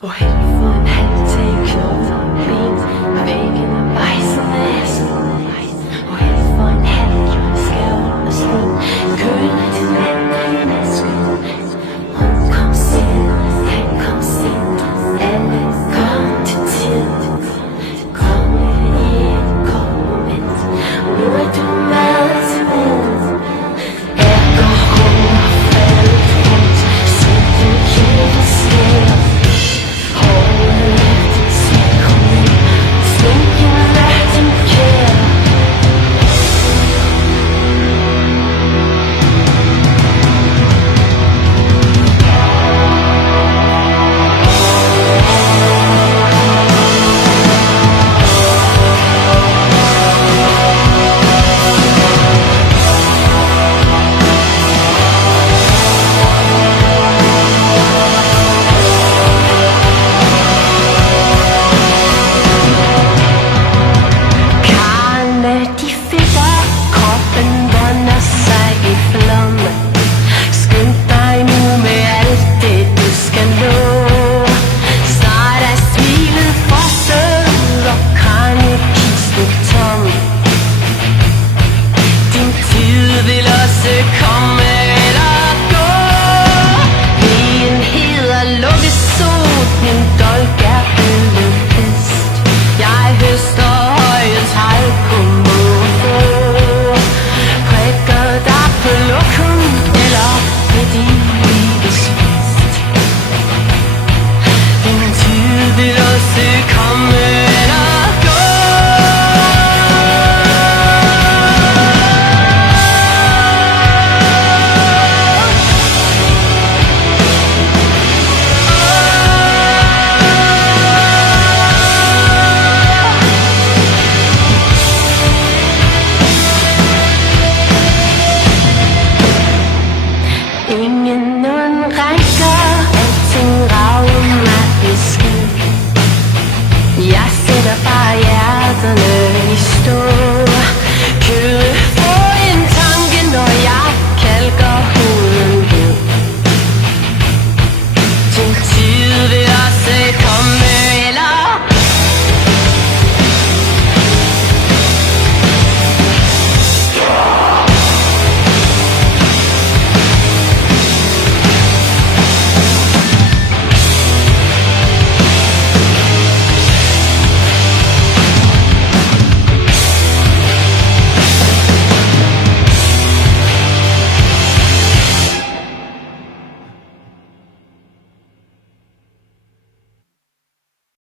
Og hen for en halv tag knopper ben, væggen er bejsende af sådan. Og hen for en halv skærv og slid, køler til manden i næsken. Hun kom sent, han kom sent, alle kom til tid. Komme i et kort moment, nu er du med til med. Her går hun og faldet rundt, søgte kæmpe steder. Til tid vil jeg se